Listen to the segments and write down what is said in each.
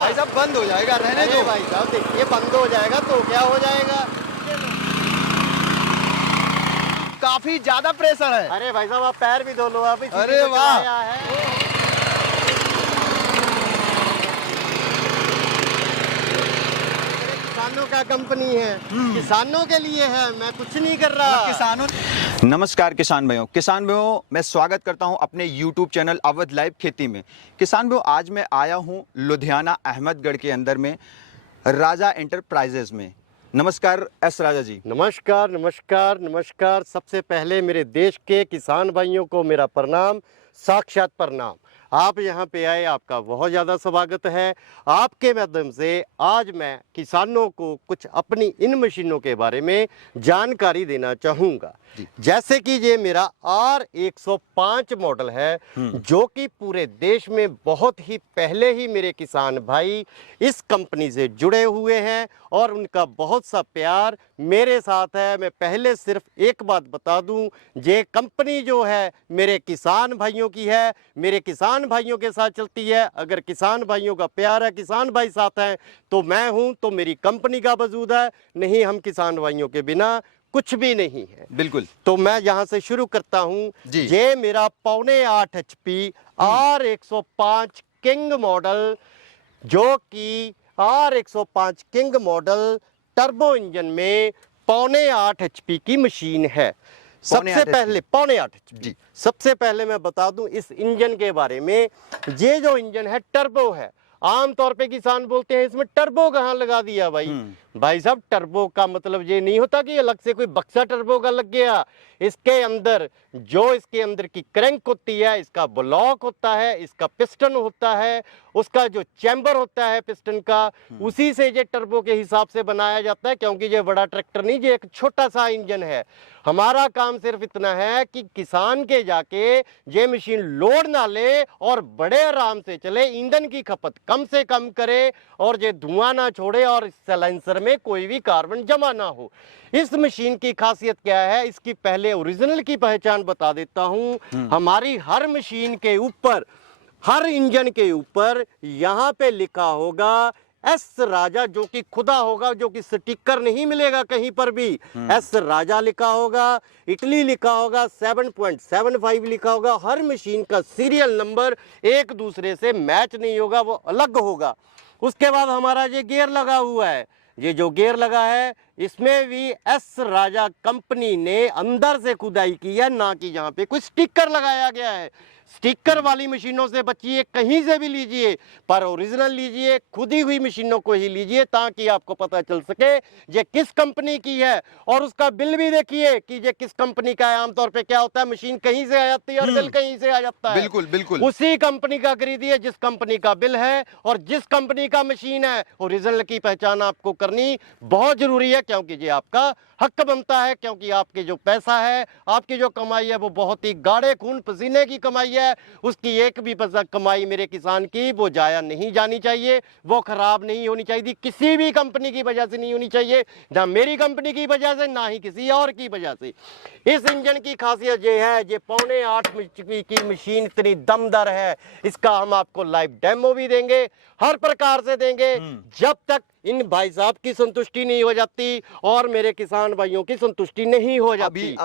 भाई साहब बंद हो जाएगा, रहने दो भाई साहब देखिए, बंद हो जाएगा तो क्या हो जाएगा। काफी ज्यादा प्रेशर है। अरे भाई साहब आप पैर भी धो लो, आप ही अरे वाह। किसानों का कंपनी है, किसानों के लिए है, मैं कुछ नहीं कर रहा। किसानों। नमस्कार किसान भाइयों, मैं स्वागत करता हूं अपने YouTube चैनल अवध लाइव खेती में। किसान भाइयों, आज मैं आया हूं लुधियाना अहमदगढ़ के अंदर में राजा एंटरप्राइजेज में। नमस्कार एस राजा जी। नमस्कार नमस्कार नमस्कार। सबसे पहले मेरे देश के किसान भाइयों को मेरा प्रणाम, साक्षात प्रणाम। आप यहाँ पे आए, आपका बहुत ज़्यादा स्वागत है। आपके माध्यम से आज मैं किसानों को कुछ अपनी इन मशीनों के बारे में जानकारी देना चाहूँगा। जैसे कि ये मेरा R105 मॉडल है, जो कि पूरे देश में बहुत ही पहले ही मेरे किसान भाई इस कंपनी से जुड़े हुए हैं और उनका बहुत सा प्यार मेरे साथ है। मैं पहले सिर्फ एक बात बता दूं, ये कंपनी जो है मेरे किसान भाइयों की है, मेरे किसान भाइयों के साथ चलती है। अगर किसान भाइयों का प्यार है, किसान भाई साथ हैं, तो मैं हूं, तो मेरी कंपनी का वजूद है। नहीं, हम किसान भाइयों के बिना कुछ भी नहीं है। बिल्कुल। तो मैं यहाँ से शुरू करता हूँ। ये मेरा 8.5 HP R105 किंग मॉडल, जो कि R105 king model turbo engine में 8.5 HP की मशीन है। सबसे पहले 8.5 HP। सबसे पहले मैं बता दूं इस इंजन के बारे में। ये जो इंजन है टर्बो है। आमतौर पे किसान बोलते हैं इसमें टर्बो कहाँ लगा दिया भाई। भाई साहब, टर्बो का मतलब ये नहीं होता कि अलग से कोई बक्सा टर्बो का लग गया। इसके अंदर इसके अंदर की क्रैंक होती है, इसका ब्लॉक होता है, इसका पिस्टन होता है, उसका जो चैम्बर होता है पिस्टन का, उसी से ये टर्बो के हिसाब से बनाया जाता है। क्योंकि ये बड़ा ट्रैक्टर नहीं, ये एक छोटा सा इंजन है। हमारा काम सिर्फ इतना है कि किसान के जाके ये मशीन लोड ना ले और बड़े आराम से चले, ईंधन की खपत कम से कम करे और ये धुआं ना छोड़े और साइलेंसर में कोई भी कार्बन जमा ना हो। इस मशीन की खासियत क्या है, इसकी पहले ओरिजिनल की पहचान बता देता हूं। हमारी हर मशीन के ऊपर, हर इंजन के ऊपर यहाँ पे लिखा होगा एस राजा, जो कि खुदा होगा, जो कि स्टिकर नहीं मिलेगा कहीं पर भी। एस राजा लिखा होगा, इटली लिखा होगा, 7.75 लिखा होगा। हर मशीन का सीरियल नंबर एक दूसरे से मैच नहीं होगा, वो अलग होगा। उसके बाद हमारा ये गियर लगा हुआ है। ये जो गियर लगा है, इसमें भी एस राजा कंपनी ने अंदर से खुदाई की है, ना कि यहाँ पे कोई स्टिकर लगाया गया है। स्टिकर वाली मशीनों से बचिए, कहीं से भी लीजिए, पर ओरिजिनल लीजिए, खुदी हुई मशीनों को ही लीजिए, ताकि आपको पता चल सके ये किस कंपनी की है। और उसका बिल भी देखिए कि ये किस कंपनी का है। आमतौर पे क्या होता है, मशीन कहीं से आ जाती है और बिल कहीं से आ जाता है। बिल्कुल बिल्कुल। उसी कंपनी का खरीदिए जिस कंपनी का बिल है और जिस कंपनी का मशीन है। ओरिजिनल की पहचान आपको करनी बहुत जरूरी है, क्योंकि ये आपका हक बनता है। क्योंकि आपके जो पैसा है, आपकी जो कमाई है, वो बहुत ही गाढ़े खून पसीने की कमाई है। उसकी एक भी पैसा कमाई मेरे किसान की वो जाया नहीं जानी चाहिए, वो खराब नहीं होनी चाहिए। किसी भी कंपनी की वजह से नहीं होनी चाहिए, ना मेरी कंपनी की वजह से, ना ही किसी और की वजह से। इस इंजन की खासियत ये है, ये 8.5 HP की मशीन इतनी दमदार है, इसका हम आपको लाइव डेमो भी देंगे, हर प्रकार से देंगे, जब तक इन भाई साहब की संतुष्टि नहीं हो जाती और मेरे किसान भाइयों की संतुष्टि नहीं हो जाती।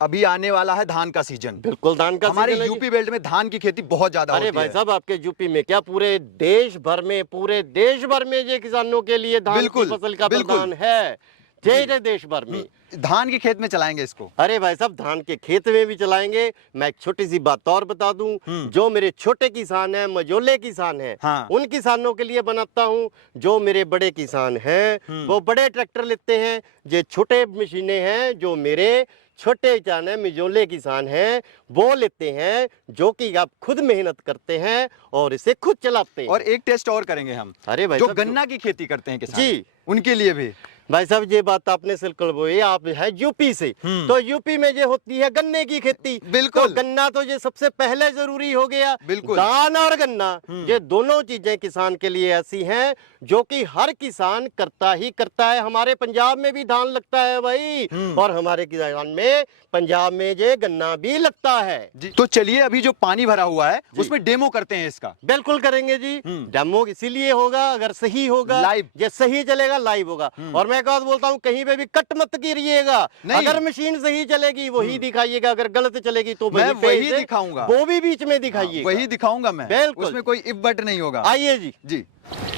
अभी आने वाला है धान का सीजन। बिल्कुल, धान का हमारे यूपी बेल्ट में धान की खेती बहुत ज्यादा होती है। अरे भाई साहब, आपके यूपी में क्या, पूरे देश भर में ये किसानों के लिए धान की फसल का वरदान है। जय देश भर में धान के खेत में चलाएंगे इसको। अरे भाई साहब, धान के खेत में भी चलाएंगे। मैं एक छोटी सी बात और बता दूं, जो मेरे छोटे किसान हैं, मझोले किसान हैं, उन किसानों के लिए बनाता हूं। जो मेरे बड़े किसान हैं वो बड़े ट्रैक्टर लेते हैं। ये छोटे मशीनें हैं जो मेरे छोटे किसान हैं, मिजोले किसान हैं, वो लेते हैं, जो कि आप खुद मेहनत करते हैं और इसे खुद चलाते हैं। और एक टेस्ट और करेंगे हम। अरे भाई, जो गन्ना की खेती करते हैं किसान जी, उनके लिए भी। भाई साहब ये बात आपने बिल्कुल बोली, आप है यूपी से, तो यूपी में ये होती है गन्ने की खेती। बिल्कुल। तो गन्ना तो ये सबसे पहले जरूरी हो गया। बिल्कुल। धान और गन्ना ये दोनों चीजें किसान के लिए ऐसी हैं जो कि हर किसान करता ही करता है। हमारे पंजाब में भी धान लगता है भाई, और हमारे किसान में पंजाब में ये गन्ना भी लगता है जी। तो चलिए अभी जो पानी भरा हुआ है उसमें डेमो करते हैं इसका। बिल्कुल करेंगे जी। डेमो इसीलिए होगा अगर सही होगा, लाइव, ये सही चलेगा, लाइव होगा। और मैं एक बात बोलता हूँ, कहीं पे भी कट मत कीजिएगा। अगर मशीन सही चलेगी वही दिखाइएगा, अगर गलत चलेगी तो मैं वही दिखाऊंगा, वो भी बीच में दिखाइएगा, वही दिखाऊंगा मैं। बिल्कुल, उसमें कोई इफ बट नहीं होगा। आइए जी। जी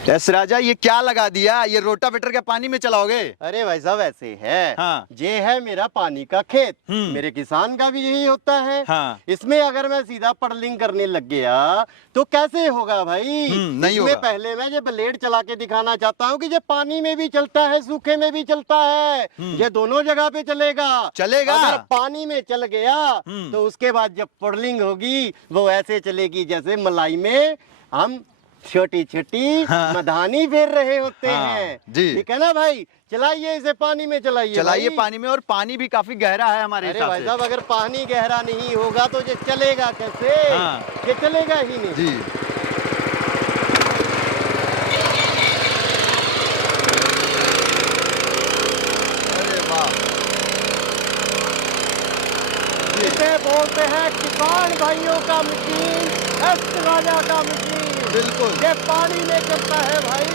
एस राजा, ये क्या लगा दिया? ये रोटावेटर के पानी में चलाओगे? अरे भाई साहब ऐसे है, हाँ। ये है मेरा पानी का खेत, मेरे किसान का भी यही होता है। हाँ। इसमें अगर मैं सीधा पडलिंग करने लग गया तो कैसे होगा भाई? नहीं होगा। होगा। पहले मैं ये ब्लेड चला के दिखाना चाहता हूँ कि ये पानी में भी चलता है, सूखे में भी चलता है, ये दोनों जगह पे चलेगा। अगर पानी में चल गया तो उसके बाद जब पडलिंग होगी वो ऐसे चलेगी जैसे मलाई में हम छोटी छोटी मधानी फेर रहे होते हैं जी। ठीक है ना भाई? चलाइए इसे पानी में, चलाइए पानी में। और पानी भी काफी गहरा है हमारे हिसाब से। अरे भाई साहब अगर पानी गहरा नहीं होगा तो ये चलेगा कैसे? ये चलेगा ही नहीं जी। अरे वाह, इसे बोलते हैं किसान भाइयों का मशीन, एस राजा का मशीन। बिल्कुल, ये पानी में चलता है भाई,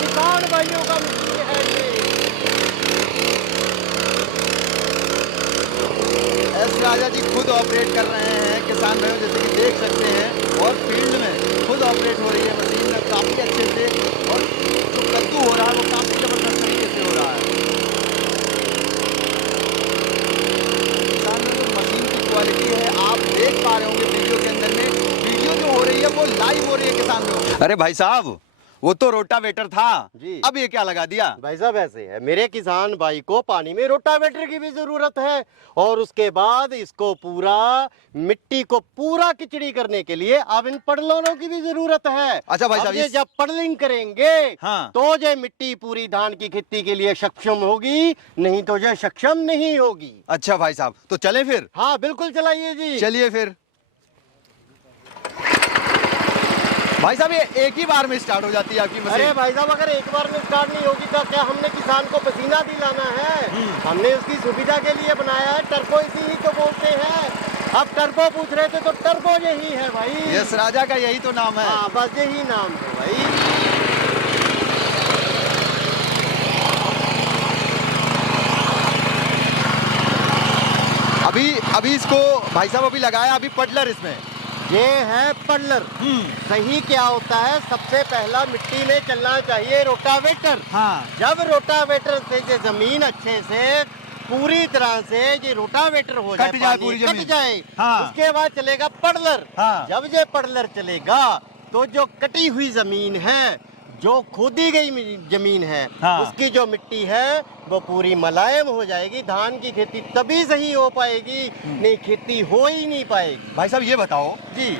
किसान भाइयों का मशीन है ये। एस राजा जी खुद ऑपरेट कर रहे हैं किसान भाइयों, जैसे कि देख सकते हैं, और फील्ड में खुद ऑपरेट हो रही है मशीन काफी अच्छे से, और जो कद्दू हो रहा है वो काफी जबरदस्त तरीके से हो रहा है। किसान भाइयों मशीन की क्वालिटी है, आप देख पा रहे होंगे वीडियो के अंदर में, वीडियो जो हो रही है वो लाइव हो रही है किसान भाइयों। अरे भाई साहब वो तो रोटावेटर था जी, अब ये क्या लगा दिया? भाई साहब ऐसे है, मेरे किसान भाई को पानी में रोटावेटर की भी जरूरत है, और उसके बाद इसको पूरा मिट्टी को पूरा किचड़ी करने के लिए अब इन पडलों की भी जरूरत है। अच्छा भाई साहब, ये जब पडलिंग करेंगे हाँ। तो ये मिट्टी पूरी धान की खेती के लिए सक्षम होगी, नहीं तो ये सक्षम नहीं होगी। अच्छा भाई साहब, तो चले फिर? हाँ बिल्कुल चलाइए जी। चलिए फिर। भाई साहब ये एक ही बार में स्टार्ट हो जाती है आपकी मशीन? अरे भाई साहब अगर एक बार में स्टार्ट नहीं होगी तो क्या हमने किसान को पसीना दिलाना है? हमने उसकी सुविधा के लिए बनाया है, टर्बो इसी ही तो बोलते हैं। अब टर्बो पूछ रहे थे तो टर्बो यही है भाई। यस राजा का यही तो नाम है। हाँ बस यही नाम है भाई। अभी इसको भाई साहब अभी लगाया अभी पडलर इसमें। ये है पडलर। सही क्या होता है? सबसे पहला मिट्टी में चलना चाहिए रोटावेटर। हाँ। जब रोटावेटर से ये जमीन अच्छे से पूरी तरह से ये रोटावेटर हो जाए, पूरी जमीन कट जाए, हाँ। उसके बाद चलेगा पडलर। हाँ। जब ये पडलर चलेगा तो जो कटी हुई जमीन है, जो खोदी गई जमीन है, हाँ। उसकी जो मिट्टी है वो पूरी मुलायम हो जाएगी। धान की खेती तभी सही हो पाएगी, नहीं खेती हो ही नहीं पाएगी। भाई साहब ये बताओ जी,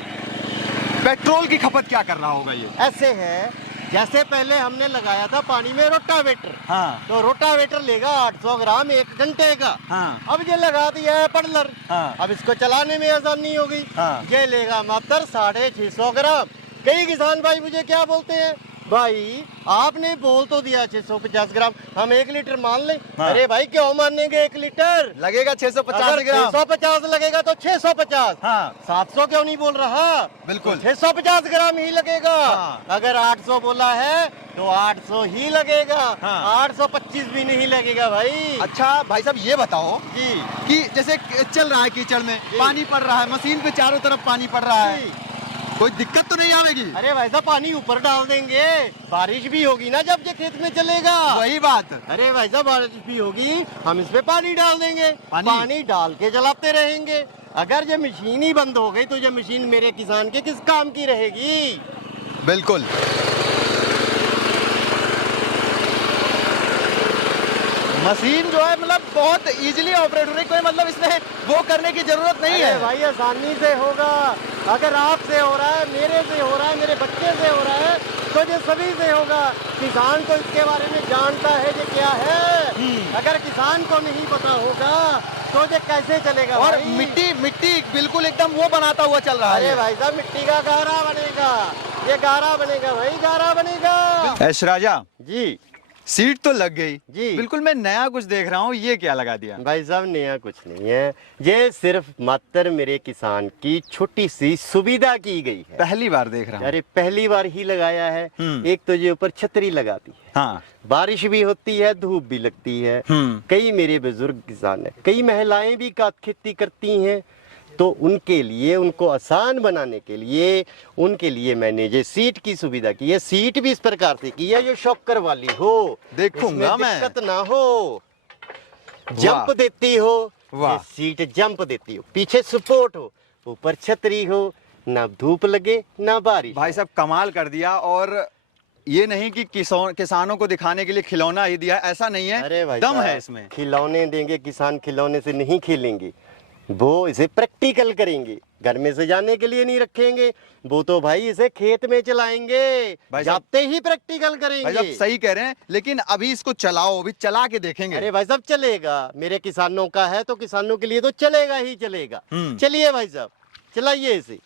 पेट्रोल की खपत क्या कर रहा होगा ये? ऐसे है जैसे पहले हमने लगाया था पानी में रोटावेटर, हाँ। तो रोटावेटर लेगा 800 ग्राम 1 घंटे का। हाँ। अब ये लगा दिया है पडलर। हाँ। अब इसको चलाने में आसानी होगी। हाँ। ये लेगा मात्र 650 ग्राम। कई किसान भाई मुझे क्या बोलते हैं, भाई आपने बोल तो दिया 650 ग्राम, हम 1 लीटर मान लें। हाँ। अरे भाई क्यों मानेंगे 1 लीटर? लगेगा 650 ग्राम। 650 लगेगा तो 650। हाँ। 700 क्यों नहीं बोल रहा? बिल्कुल। तो 650 ग्राम ही लगेगा। हाँ। अगर 800 बोला है तो 800 ही लगेगा। हाँ। 825 भी नहीं लगेगा भाई। अच्छा भाई साहब ये बताओ जी, कि जैसे चल रहा है कीचड़ में, पानी पड़ रहा है, मशीन पे चारों तरफ पानी पड़ रहा है, कोई दिक्कत तो नहीं आएगी? अरे वैसा पानी ऊपर डाल देंगे, बारिश भी होगी ना जब ये खेत में चलेगा। वही बात। अरे वैसा बारिश भी होगी, हम इस पे पानी डाल देंगे, पानी डाल के चलाते रहेंगे। अगर ये मशीन ही बंद हो गई तो ये मशीन मेरे किसान के किस काम की रहेगी? बिल्कुल। मशीन जो है मतलब बहुत इजीली ऑपरेट हो रही है, कोई मतलब इसमें वो करने की जरूरत नहीं है भाई, आसानी से होगा। अगर आपसे हो रहा है, मेरे से हो रहा है, मेरे बच्चे से हो रहा है, तो ये सभी से होगा। किसान तो इसके बारे में जानता है ये क्या है। अगर किसान को नहीं पता होगा तो ये कैसे चलेगा। और भाई? मिट्टी बिल्कुल एकदम वो बनाता हुआ चल रहा अरे है। भाई साहब मिट्टी का गारा बनेगा, ये गारा बनेगा भाई, गारा बनेगा। ऐश राजा जी सीट तो लग गई जी। बिल्कुल, मैं नया कुछ देख रहा हूँ, ये क्या लगा दिया? भाई साहब नया कुछ नहीं है, ये सिर्फ मात्र मेरे किसान की छोटी सी सुविधा की गई है। पहली बार देख रहा हूँ। अरे पहली बार ही लगाया है। एक तो ये ऊपर छतरी लगाती है, हाँ। बारिश भी होती है, धूप भी लगती है। कई मेरे बुजुर्ग किसान है, कई महिलाएं भी खेती करती हैं, तो उनके लिए, उनको आसान बनाने के लिए, उनके लिए मैंने ये सीट की सुविधा की है। सीट भी इस प्रकार से की है जो शॉकर वाली हो, देखूंगा मैं। दिक्कत ना हो, जंप देती हो, वाह। ये सीट जंप देती हो, पीछे सपोर्ट हो, ऊपर छतरी हो, ना धूप लगे ना बारिश। भाई साहब कमाल कर दिया। और ये नहीं कि किसानों को दिखाने के लिए खिलौना ही दिया, ऐसा नहीं है। अरे भाई दम साहब, है इसमें। खिलौने देंगे, किसान खिलौने से नहीं खेलेंगे, वो इसे प्रैक्टिकल करेंगे, घर में से जाने के लिए नहीं रखेंगे, वो तो भाई इसे खेत में चलाएंगे, जाते ही प्रैक्टिकल करेंगे। भाई साहब सही कह रहे हैं, लेकिन अभी इसको चलाओ, अभी चला के देखेंगे। अरे भाई साहब चलेगा, मेरे किसानों का है तो किसानों के लिए तो चलेगा ही चलेगा। चलिए भाई साहब चलाइए इसे।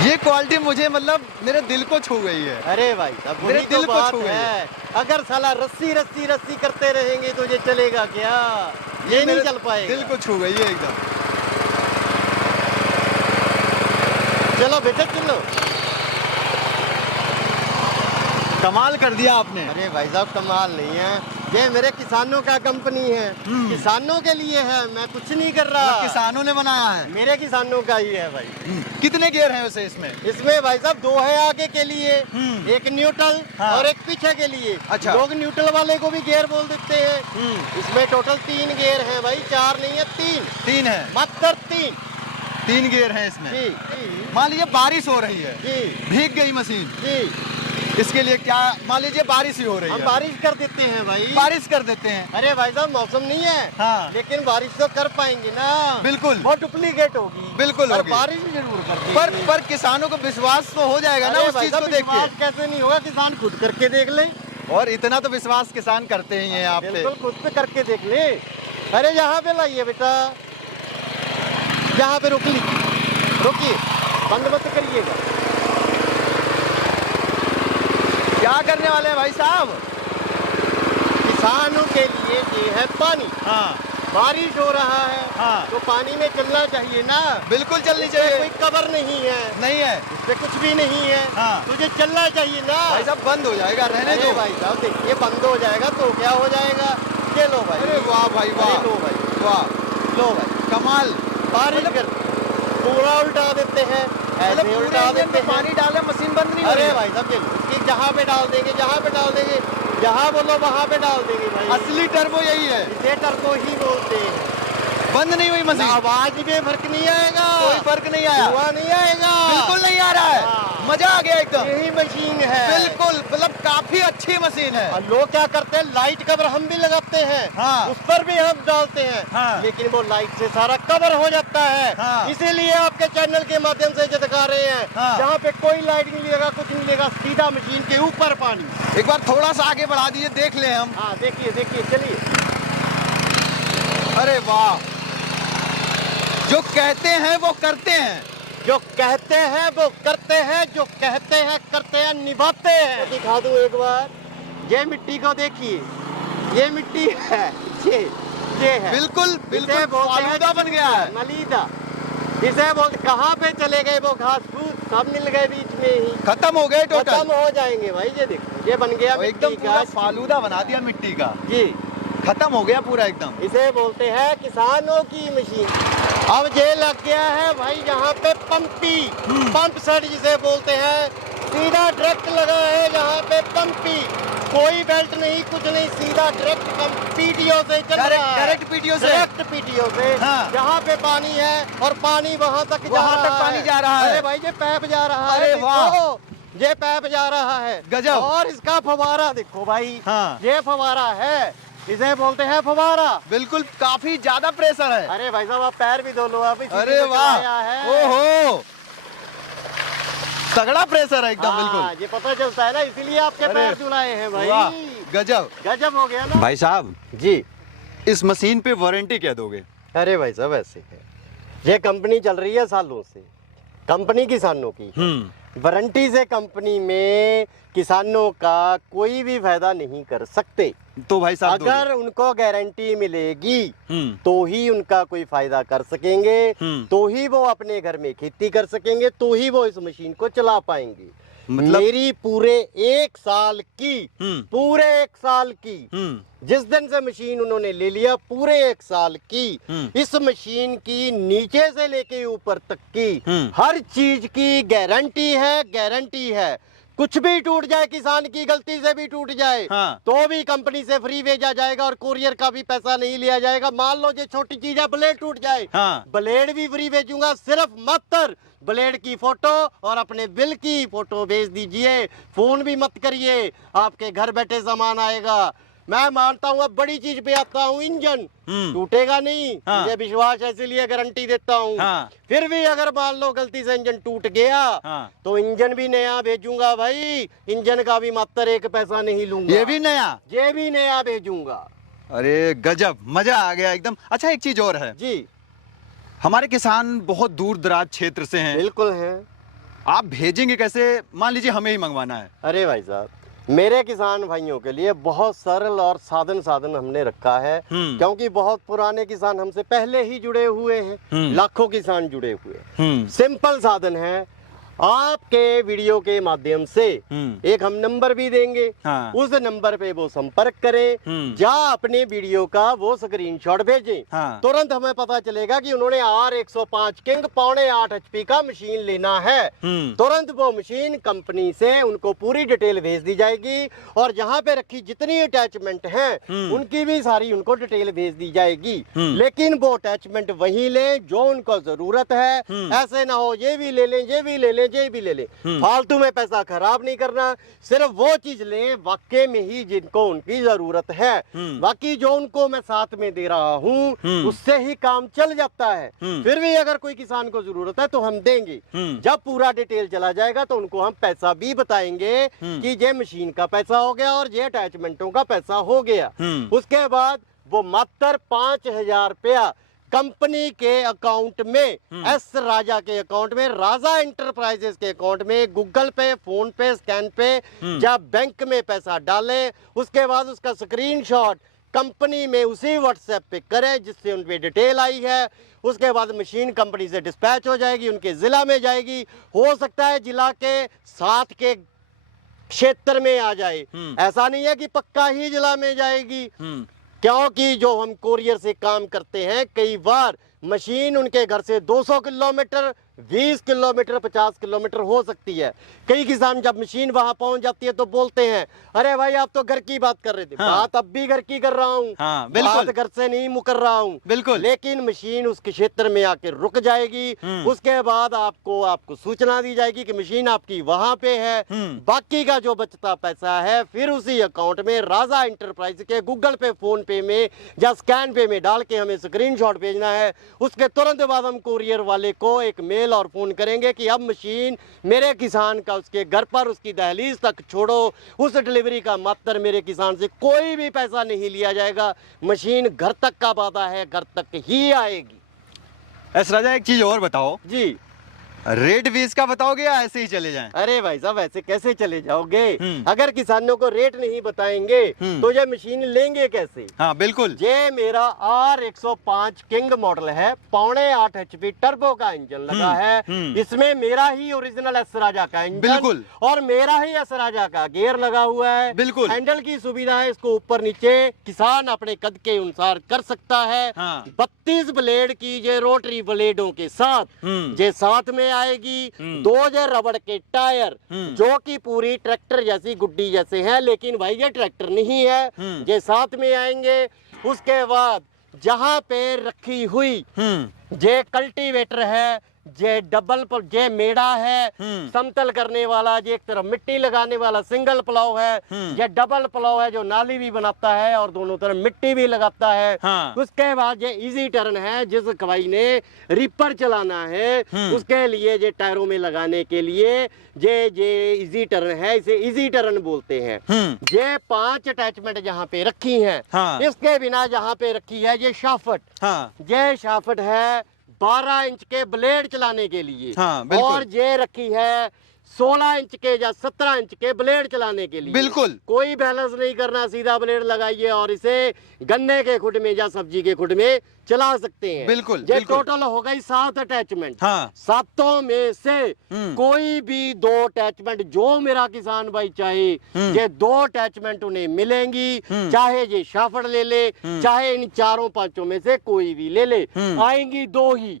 ये क्वालिटी मुझे मतलब मेरे दिल को छू गई है। अरे भाई साहब मेरे वही दिल तो को बात छू गई है। अगर साला रस्सी रस्सी रस्सी करते रहेंगे तो ये चलेगा क्या? ये नहीं चल पाएगा। दिल को छू गई है एकदम। चलो बेटा चलो। कमाल कर दिया आपने। अरे भाई साहब कमाल नहीं है, ये मेरे किसानों का कंपनी है, किसानों के लिए है, मैं कुछ नहीं कर रहा। किसानों ने बनाया है? मेरे किसानों का ही है भाई। कितने गियर हैं वैसे इसमें? इसमें भाई साहब दो है आगे के लिए, एक न्यूट्रल और एक पीछे के लिए। अच्छा। लोग न्यूट्रल वाले को भी गियर बोल देते हैं। इसमें टोटल 3 गियर है भाई, 4 नहीं है, 3 है, मात्र 3 गियर हैं इसमें। जी मान लीजिए बारिश हो रही है, जी भीग गई मशीन, जी, इसके लिए क्या, मान लीजिए बारिश ही हो रही हम है, बारिश कर देते हैं भाई। बारिश कर देते हैं। अरे भाई साहब मौसम नहीं है, हाँ। लेकिन बारिश तो कर पाएंगे ना। बिल्कुल। वो डुप्लीकेट होगी, बिल्कुल और होगी। बारिश जरूर कर देंगे। पर किसानों को विश्वास तो हो जाएगा ना अरे उस भाई चीज को साहब देख विश्वास के। कैसे नहीं होगा, किसान खुद करके देख ले। और इतना तो विश्वास किसान करते ही हैं आप पे। बिल्कुल खुद से करके देख ले। अरे यहाँ पे लाइए बेटा, यहाँ पे रोक लीजिए, रोकिए, बंद मत करिएगा। क्या करने वाले हैं भाई साहब? किसानों के लिए ये है पानी। हाँ। बारिश हो रहा है, हाँ। तो पानी में चलना चाहिए ना। बिल्कुल चलनी इसमें चाहिए। कोई कवर नहीं है, नहीं है इसमें कुछ भी नहीं है। हाँ। तुझे चलना चाहिए ना। भाई साहब बंद हो जाएगा, रहने अरे दो। भाई साहब देखिए बंद हो जाएगा तो क्या हो जाएगा। ये लो भाई। अरे वाह भाई वाह। अरे लो भाई, वाह, लो भाई, कमाल। बारिश कर पूरा उल्टा देते हैं, मतलब ऐसे पूरे उल्टा इंजन देते में हैं। पानी डाले, मशीन बंद नहीं हो रही अरे है। भाई साहब ये लो, इसकी जहाँ पे डाल देंगे, जहाँ पे डाल देंगे, जहाँ बोलो वहाँ पे डाल देंगे भाई। असली टर्बो यही है, इसे टर्बो ही बोलते हैं। बंद नहीं हुई मशीन, आवाज में फर्क नहीं आएगा, कोई फर्क नहीं आया, धुआं नहीं आएगा, बिल्कुल नहीं आ रहा है। हाँ। मजा आ गया एकदम। यही मशीन है बिल्कुल, मतलब काफी अच्छी मशीन है। और लोग क्या करते हैं, लाइट कवर हम भी लगाते हैं, हाँ। उस पर भी हम डालते हैं, हाँ। लेकिन वो लाइट से सारा कवर हो जाता है। हाँ। इसीलिए आपके चैनल के माध्यम से जो दिखा रहे हैं, हाँ। जहाँ पे कोई लाइट नहीं लगेगा, कुछ नहीं लगेगा, सीधा मशीन के ऊपर पानी। एक बार थोड़ा सा आगे बढ़ा दीजिए, देख ले हम। हाँ देखिए देखिए, चलिए। अरे वाह, जो कहते हैं वो करते हैं। जो कहते हैं वो करते हैं, जो कहते हैं करते हैं, निभाते हैं। दिखा दूं एक बार, ये मिट्टी को देखिए, ये मिट्टी है, ये है, बिल्कुल इसे बिल्कुल बोलते हैं फालूदा बन गया है। मलीदा। इसे बोल, कहाँ पे चले गए वो घास फूस, सब मिल गए बीच में ही, खत्म हो गए टोटल, खत्म हो जाएंगे भाई। ये देखो, ये बन गया और मिट्टी एकदम पूरा का, फालूदा बना दिया मिट्टी का, जी खत्म हो गया पूरा एकदम। इसे बोलते हैं किसानों की मशीन। अब ये लग गया है भाई यहाँ पे पंपी, पंप सेट जिसे बोलते हैं, सीधा डायरेक्ट लगा है यहाँ पे पंपी, कोई बेल्ट नहीं, कुछ नहीं, सीधा डायरेक्ट पीटीओ से चल रहा है, डायरेक्ट पीटीओ से, डायरेक्ट पीटीओ से। हाँ। जहाँ पे पानी है और पानी वहाँ तक जा वहाँ रहा तक पानी है। जा रहा है। अरे भाई ये पैप जा रहा है, अरे वाह। देखो, ये पैप जा रहा है, गजब। और इसका फवारा देखो भाई, हाँ। ये फवारा है, इसे बोलते हैं फवारा। बिल्कुल काफी ज्यादा प्रेशर है। अरे भाई साहब आप पैर भी धो लो, अभी अरे वाह, है। ओहो, तगड़ा प्रेशर है एकदम। बिल्कुल ये पता चलता है ना, इसीलिए आपके अरे, पैर धुलाए हैं भाई। वाह, गजब। गजब हो गया ना भाई साहब, जी। इस मशीन पे वारंटी क्या दोगे? अरे भाई साहब ऐसे है, ये कंपनी चल रही है सालों से, कंपनी किसानों की है। वारंटी से कंपनी में किसानों का कोई भी फायदा नहीं कर सकते। तो भाई साहब अगर उनको गारंटी मिलेगी हम्म। तो ही उनका कोई फायदा कर सकेंगे, हम्म। तो ही वो अपने घर में खेती कर सकेंगे, तो ही वो इस मशीन को चला पाएंगे। मतलब मेरी पूरे 1 साल की, पूरे 1 साल की, जिस दिन से मशीन उन्होंने ले लिया, पूरे 1 साल की इस मशीन की नीचे से लेके ऊपर तक की हर चीज की गारंटी है, गारंटी है। कुछ भी टूट जाए, किसान की गलती से भी टूट जाए, हाँ। तो भी कंपनी से फ्री भेजा जाएगा और कोरियर का भी पैसा नहीं लिया जाएगा। मान लो जो छोटी चीज है, ब्लेड टूट जाए, हाँ। ब्लेड भी फ्री भेजूंगा। सिर्फ मात्र ब्लेड की फोटो और अपने बिल की फोटो भेज दीजिए, फोन भी मत करिए, आपके घर बैठे सामान आएगा। मैं मानता हूँ, अब बड़ी चीज पे आता हूँ, इंजन टूटेगा नहीं, हाँ। मुझे विश्वास है, इसीलिए गारंटी देता हूँ। हाँ। फिर भी अगर मान लो गलती से इंजन टूट गया, हाँ। तो इंजन भी नया भेजूंगा भाई, इंजन का भी मात्र 1 पैसा नहीं लूंगा। ये भी नया? ये भी नया भेजूंगा। अरे गजब, मजा आ गया एकदम। अच्छा, एक चीज और है जी, हमारे किसान बहुत दूर दराज क्षेत्र से हैं, बिल्कुल है। आप भेजेंगे कैसे? मान लीजिए हमें ही मंगवाना है। अरे भाई साहब, मेरे किसान भाइयों के लिए बहुत सरल और साधन हमने रखा है, क्योंकि बहुत पुराने किसान हमसे पहले ही जुड़े हुए हैं, लाखों किसान जुड़े हुए हैं। सिंपल साधन है, आपके वीडियो के माध्यम से एक हम नंबर भी देंगे, हाँ। उस नंबर पे वो संपर्क करें, या अपने वीडियो का वो स्क्रीनशॉट भेजें, हाँ। तुरंत हमें पता चलेगा कि उन्होंने R105 किंग 8.5 HP का मशीन लेना है। तुरंत वो मशीन कंपनी से उनको पूरी डिटेल भेज दी जाएगी, और जहाँ पे रखी जितनी अटैचमेंट है उनकी भी सारी उनको डिटेल भेज दी जाएगी। लेकिन वो अटैचमेंट वही लें जो उनको जरूरत है, ऐसे ना हो ये भी ले लें, ये भी ले लें, ये भी ले लें, फालतू में पैसा खराब नहीं करना। सिर्फ वो चीज लें वाकई में ही जिनको उनकी जरूरत है। बाकी जो उनको मैं साथ में दे रहा हूँ उससे ही काम चल जाता है। फिर भी अगर कोई किसान को जरूरत है तो हम देंगे। जब पूरा डिटेल चला जाएगा तो उनको हम पैसा भी बताएंगे कि ये मशीन का पैसा हो गया और ये अटैचमेंटों का पैसा हो गया। उसके बाद वो मात्र 5,000 रुपया कंपनी के अकाउंट में, एस राजा के अकाउंट में, राजा एंटरप्राइजेस के अकाउंट में, गूगल पे, फोन पे, स्कैन पे या बैंक में पैसा डालें। उसके बाद उसका स्क्रीनशॉट कंपनी में उसी व्हाट्सएप पे करें जिससे उन पे डिटेल आई है। उसके बाद मशीन कंपनी से डिस्पैच हो जाएगी, उनके जिला में जाएगी। हो सकता है जिला के साथ के क्षेत्र में आ जाए, ऐसा नहीं है कि पक्का ही जिला में जाएगी, क्योंकि जो हम कोरियर से काम करते हैं, कई बार मशीन उनके घर से 200 किलोमीटर, 20 किलोमीटर, 50 किलोमीटर हो सकती है। कई किसान जब मशीन वहां पहुंच जाती है तो बोलते हैं, अरे भाई आप तो घर की बात कर रहे थे। हाँ। बात अब भी घर की कर रहा हूँ, हाँ, बिल्कुल। बात घर से नहीं मुकर रहा हूँ, बिल्कुल। लेकिन मशीन उस क्षेत्र में आके रुक जाएगी। उसके बाद आपको सूचना दी जाएगी कि मशीन आपकी वहां पे है। बाकी का जो बचता पैसा है फिर उसी अकाउंट में राजा एंटरप्राइज के गूगल पे, फोन पे में या स्कैन पे में डाल के हमें स्क्रीनशॉट भेजना है। उसके तुरंत बाद हम कोरियर वाले को एक मेल और फोन करेंगे कि अब मशीन मेरे किसान का उसके घर पर, उसकी दहलीज तक छोड़ो। उस डिलीवरी का मात्र मेरे किसान से कोई भी पैसा नहीं लिया जाएगा, मशीन घर तक का वादा है, घर तक ही आएगी। एस राजा, एक चीज और बताओ जी, रेट भी इसका बताओगे या ऐसे ही चले जाएं? अरे भाई साहब ऐसे कैसे चले जाओगे? अगर किसानों को रेट नहीं बताएंगे तो ये मशीन लेंगे कैसे? हाँ बिल्कुल। ये मेरा R105 किंग मॉडल है, 8.5 HP टर्बो का इंजन लगा है। इसमें मेरा ही ओरिजिनल एस राजा का इंजन, बिल्कुल, और मेरा ही एस राजा का गियर लगा हुआ है। बिल्कुल। हैंडल की सुविधा है, इसको ऊपर नीचे किसान अपने कद के अनुसार कर सकता है। हाँ। 32 ब्लेड की ये रोटरी ब्लेडों के साथ ये साथ में आएगी। 2 रबड़ के टायर जो कि पूरी ट्रैक्टर जैसी गुड्डी जैसे हैं, लेकिन भाई ये ट्रैक्टर नहीं है, ये साथ में आएंगे। उसके बाद जहां पे रखी हुई ये कल्टीवेटर है, जे डबल जे मेड़ा है समतल करने वाला, जे एक तरफ मिट्टी लगाने वाला सिंगल प्लाव है, ये डबल प्लाव है जो नाली भी बनाता है और दोनों तरफ मिट्टी भी लगाता है। हाँ। उसके बाद ये इजी टर्न है, जिस भाई ने रिपर चलाना है उसके लिए ये टायरों में लगाने के लिए जे इजी टर्न है, इसे इजी टर्न बोलते हैं। ये 5 अटैचमेंट जहाँ पे रखी हैं। हाँ। इसके बिना जहाँ पे रखी है ये शाफट। हाँ। ये शाफट है 12 इंच के ब्लेड चलाने के लिए। हाँ, बिल्कुल। और ये रखी है 16 इंच के या 17 इंच के ब्लेड चलाने के लिए। बिल्कुल। कोई बैलेंस नहीं करना, सीधा ब्लेड लगाइए और इसे गन्ने के खुड में या सब्जी के खुड में चला सकते हैं। बिल्कुल, ये बिल्कुल। टोटल हो गई 7 अटैचमेंट। हाँ। 7 में से कोई भी 2 अटैचमेंट जो मेरा किसान भाई चाहे, ये 2 अटैचमेंट उन्हें मिलेंगी। चाहे ये शाफट ले ले, चाहे इन 4-5 में से कोई भी ले ले, आएंगी 2 ही।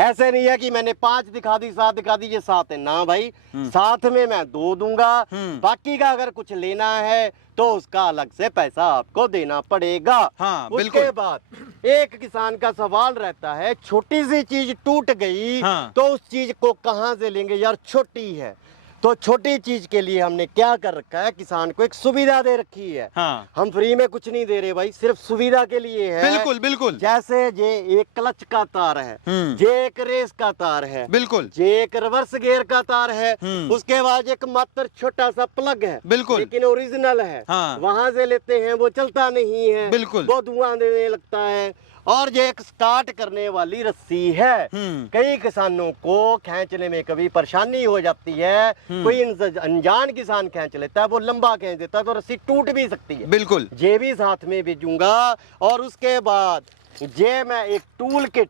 ऐसे नहीं है कि मैंने 5 दिखा दी, 7 दिखा दी, ये 7 है ना भाई। साथ में मैं 2 दूंगा, बाकी का अगर कुछ लेना है तो उसका अलग से पैसा आपको देना पड़ेगा। हाँ, उसके बिल्कुल। बाद एक किसान का सवाल रहता है, छोटी सी चीज टूट गई हाँ। तो उस चीज को कहां से लेंगे यार, छोटी है। तो छोटी चीज के लिए हमने क्या कर रखा है, किसान को एक सुविधा दे रखी है। हाँ। हम फ्री में कुछ नहीं दे रहे भाई, सिर्फ सुविधा के लिए है। बिल्कुल, बिल्कुल। जैसे ये एक क्लच का तार है, ये एक रेस का तार है, बिल्कुल। ये एक रिवर्स गियर का तार है, उसके बाद एक मात्र छोटा सा प्लग है, बिल्कुल। लेकिन ओरिजिनल है। हाँ। वहां से लेते हैं वो चलता नहीं है, बिल्कुल। वो धुआं देने लगता है। और ये एक स्टार्ट करने वाली रस्सी है। कई किसानों को खींचने में कभी परेशानी हो जाती है, कोई अनजान किसान खींच लेता है, वो लंबा खींच देता है तो रस्सी टूट भी सकती है। बिल्कुल। ये भी साथ में भेजूंगा। और उसके बाद ये मैं एक टूल किट,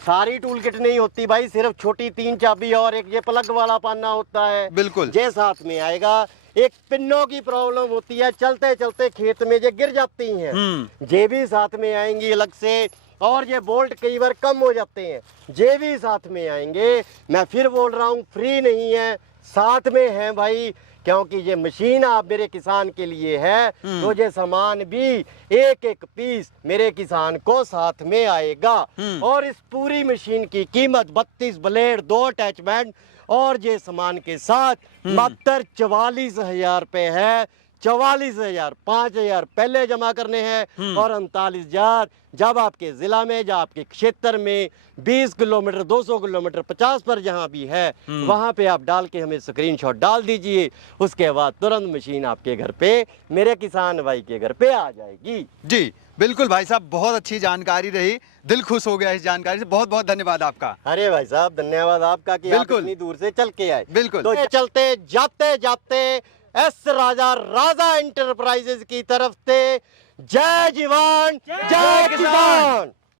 सारी टूल किट नहीं होती भाई, सिर्फ छोटी 3 चाबी और एक ये प्लग वाला पाना होता है। बिल्कुल। ये साथ में आएगा। एक पिन्नों की प्रॉब्लम होती है, चलते चलते खेत में ये गिर जाती हैं, ये भी साथ में आएंगी अलग से। और ये बोल्ट कई बार कम हो जाते हैं, ये भी साथ में आएंगे। मैं फिर बोल रहा हूँ, फ्री नहीं है, साथ में है भाई, क्योंकि ये मशीन आप मेरे किसान के लिए है तो ये सामान भी एक एक पीस मेरे किसान को साथ में आएगा। और इस पूरी मशीन की कीमत 32 ब्लेड, 2 अटैचमेंट और ये सामान के साथ मात्र 44,000 रुपए है। 44,000, 5,000 पहले जमा करने हैं और 39,000 जब आपके जिला में, जब आपके क्षेत्र में 20 किलोमीटर, 200 किलोमीटर, 50 पर जहाँ भी है वहाँ पे आप डाल के हमें स्क्रीनशॉट डाल दीजिए। उसके बाद तुरंत मशीन आपके घर पे, मेरे किसान भाई के घर पे आ जाएगी। जी बिल्कुल भाई साहब, बहुत अच्छी जानकारी रही, दिल खुश हो गया इस जानकारी से। बहुत बहुत धन्यवाद आपका। अरे भाई साहब, धन्यवाद आपका कि आप इतनी दूर से चल के आए। बिल्कुल। तो चलते जाते जाते एस राजा एंटरप्राइजेज की तरफ से जय जवान जय किसान।